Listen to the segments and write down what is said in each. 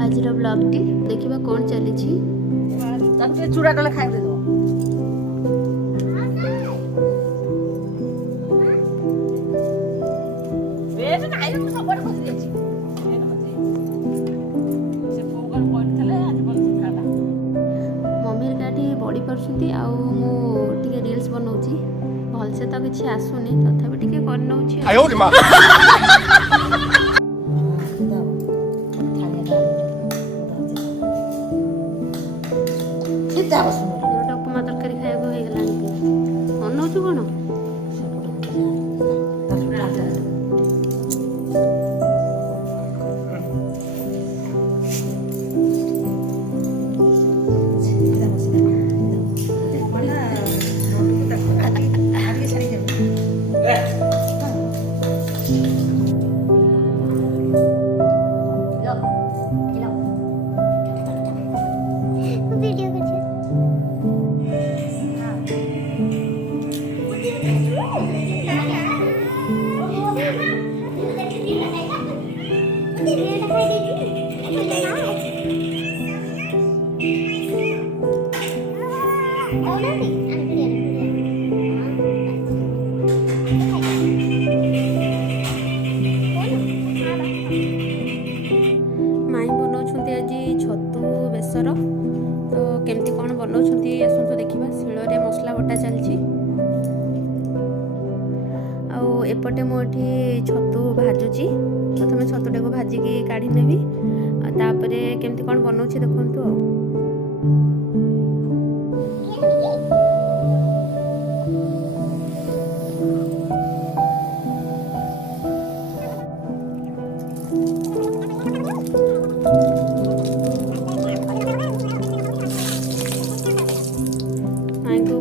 आज blog T देखिबा कोन चली छी ताके चूड़ा कले खाइ दे दो बेस नाही रे सबड बस देछि से पोगर पॉइंट थले आज बन खाला मम्मी काठी बॉडी परसुती आ मु टिके रील्स बनौची भल से तो किछि आसुनी तथापि टिके कर नउची आयो रे मां सीधा बस जोटा उपमा तरकारी खाइबो हो गेलानी बनौछु कोन तो केमती कौन बनाउछंती आसंतु देखिबा शिଳରେ मसला बटा चलछि आ एपटे मोठी छतु भाजुची प्रथमे छतुटा को भाजी की काढी नेबी आ तापरे केमती कौन बनाउछि देखंतु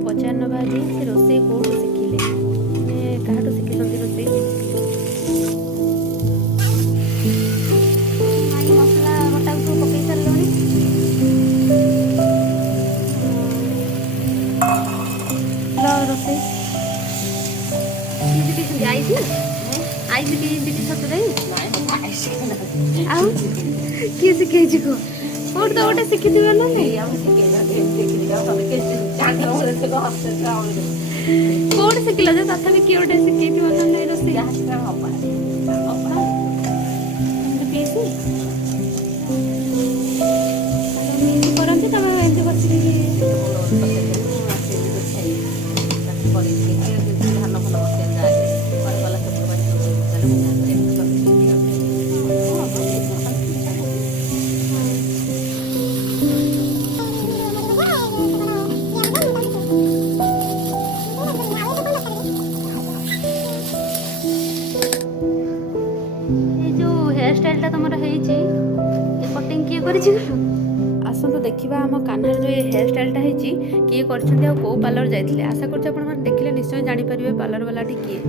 पचार भाजी से रोसे कौन शिखिले क्या शिखी रोसे मसला बटा सब पकई सारे रोसे आई छत किए शिखे कौन तो गोटे शिखी ना कौन शिखिल तथा किए गोटे शिखे ना रोसे करती तुम एमती हेयरस्टाइल तुम कटिंग किए कर आसतु देखा आम कान्हार जो हेयरस्टाइल किए कर पार्लर जाते आशा कर देखिले निश्चय जानीपर पार्लर वाला किए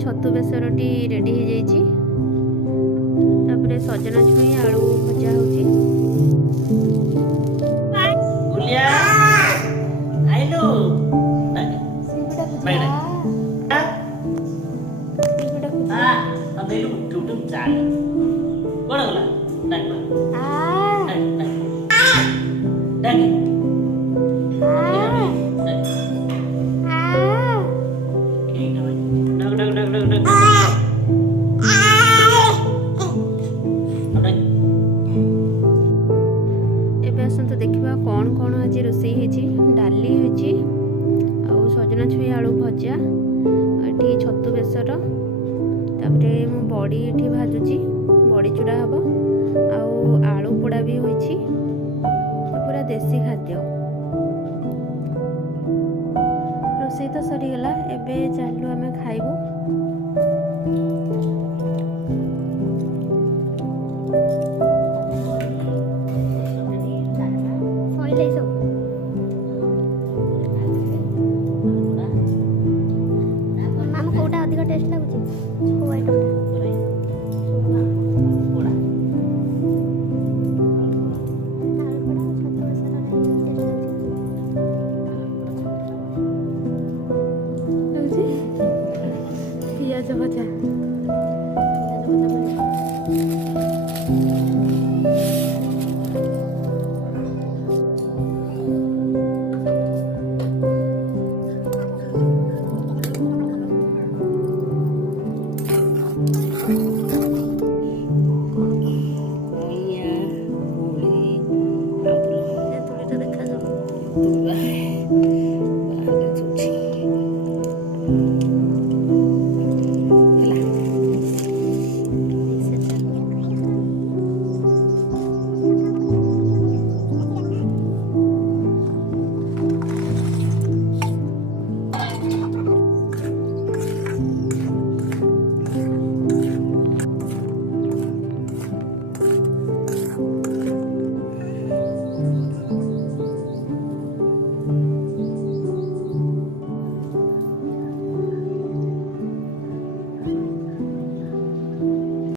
छतु बेसरटी रेडी हो जाइए सजना छुई आलू भजा होची देखा कौन कौन आज रोसे डाली होची सजना छुई आलू भजा ये छतु बेसर तापरे मु बड़ी ये भाजुची बड़ी चूड़ा हम आलू पोड़ा भी होची पूरा देसी खाद्य रोसे तो सरीगला एबे चलू आम खाइबू ତୁ